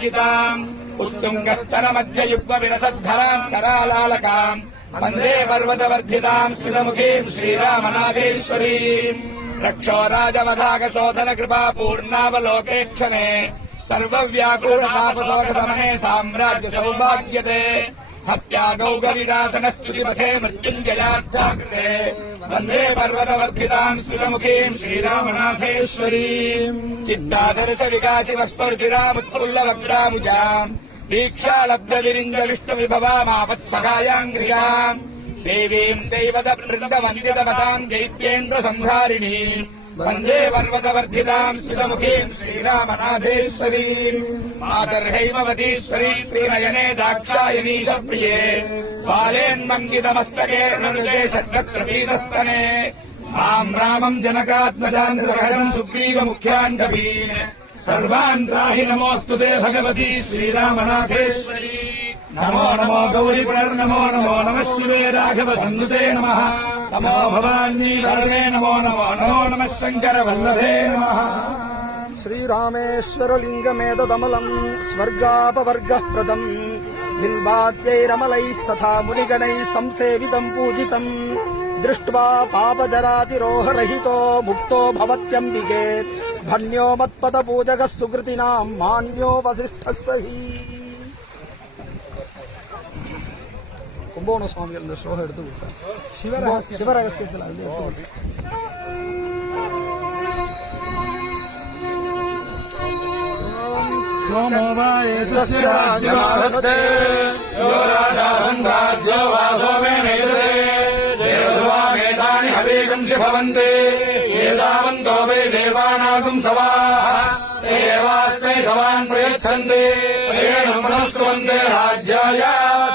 శ్రీరామనాథేశ్వరీమేవాంకితాम् उत्तुङ्गस्तनमध्ययुग्मविलसद्धराम् करालालकाम् वन्दे पर्वतवर्धिताम् स्मितमुखीम् श्रीरामनाथेश्वरीम् रक्षोराजवधागशोधनकृपापूर्णावलोकेक्षणे सर्वव्याकुलतापशोकशमने साम्राज्यसौभाग्यते हत्यागौगविदातनस्तुतिपथे मृत्युञ्जयार्थाकृते वन्दे पर्वतवर्धिताम् स्मितमुखीम् श्रीरामनाथेश्वरीम् चित्तादर्शविकासिवस्फुर्तिरामुत्फुल्लवक्त्रामुजाम् दीक्षालब्धविरिञ्जविष्णुविभवामापत्सखायाङ्घ्रियाम् देवीम् दैवतवृन्दवन्दितपदाम् दैत्येन्द्रसंहारिणीम् वन्दे पर्वतवर्धिताम् स्मितमुखीम् श्रीरामनाथेश्वरीम् मातर्हैमवतीश्वरी त्रिनयने दाक्षायणीशप्रिये बालेन्मङ्गितमस्तके नृते षड्वक्त्रपीतस्तने माम् रामम् जनकात्मजान्तसहजम् सुग्रीवमुख्याण्डवीन् सर्वान् त्राहि नमोऽस्तु ते भगवती श्रीरामनाथेश्वरी नमो नमो गौरी पुनर्नमो नमो नमः शिवे राघव सन्नुते नमः नमो भवानी वरदे नमो नमो नमो नमः शङ्कर वल्लभे नमः श्रीरामेश्वरलिङ्गमेतदमलम् स्वर्गापवर्गः प्रदम् बिल्वाद्यैरमलैस्तथा मुनिगणैः संसेवितम् पूजितम् दृष्ट्वा पापजरातिरोहरहितो मुक्तो भवत्यम्बिके धन्यो मत्पदपूजकः सुकृतिनाम् मान्यो वसिष्ठः सहि കുംഭകോണ സ്വാമികളുടെ ശ്ലോകം എടുത്തു കൊടുക്കാം ശിവരഹസ്യത്തിൽ അതിൽ എടുത്തു കൊടുക്കും भवन्ते एतावन्तो वै देवानागुं सवाः एवास्मै सवान् प्रयच्छन्ते मनस्वन्ते राज्याय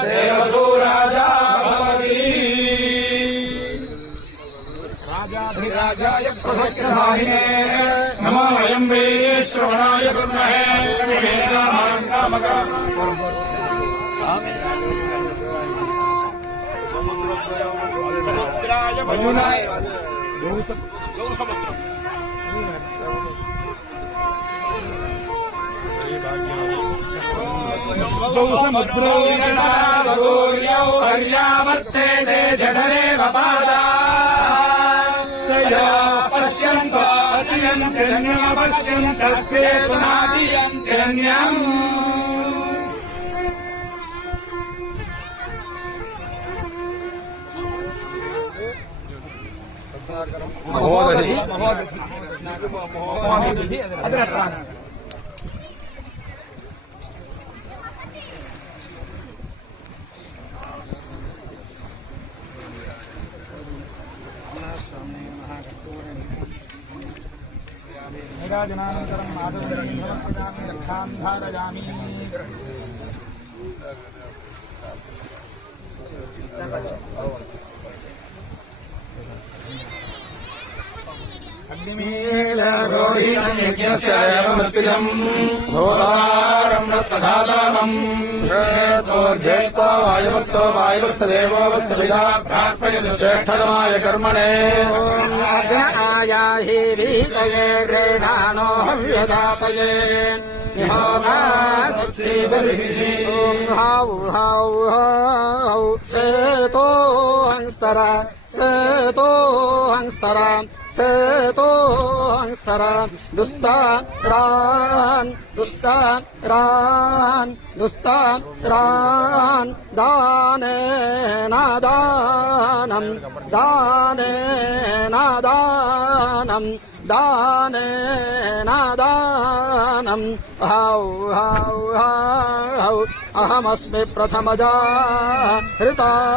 देवसूराजा भवति राजाधिराजाय प्रसक्तसाहिने नमो वयम् वै श्रवणाय कुर्महे समुद्राय भजुनाय गौसमुद्रम् गौसमुद्रो गौर्यौ पर्यावर्तेते जठरेव पादा पश्यन्तो अतियन्त्यन्यमपश्यन्तस्येतु नातियन्त्यन्यम् महोदधि अदरत्र निराजनानन्तरं माधवं समर्पयामि रक्षां धारयामि अग्निमीलरोहितयज्ञस्यैवमर्पितम् घोरारम् रत्नधातामम् श्वेतोर्जयित्वा वायुवत्सो वायुवत्स देवो वत्स पिता प्रार्पयति श्रेष्ठतमाय कर्मणे आयाहि भीतये गृह्णानो हव्यदातये सेतो हंस्तरा सेतो हंस्तरा सेतो हंस्तरा दुस्तारान् दुस्तारान् दुस्तारान् दानेन दानम् दानेन दानम् दानेन दानम् हौ हौ हौ अहमस्मि प्रथमजा हृतास्याः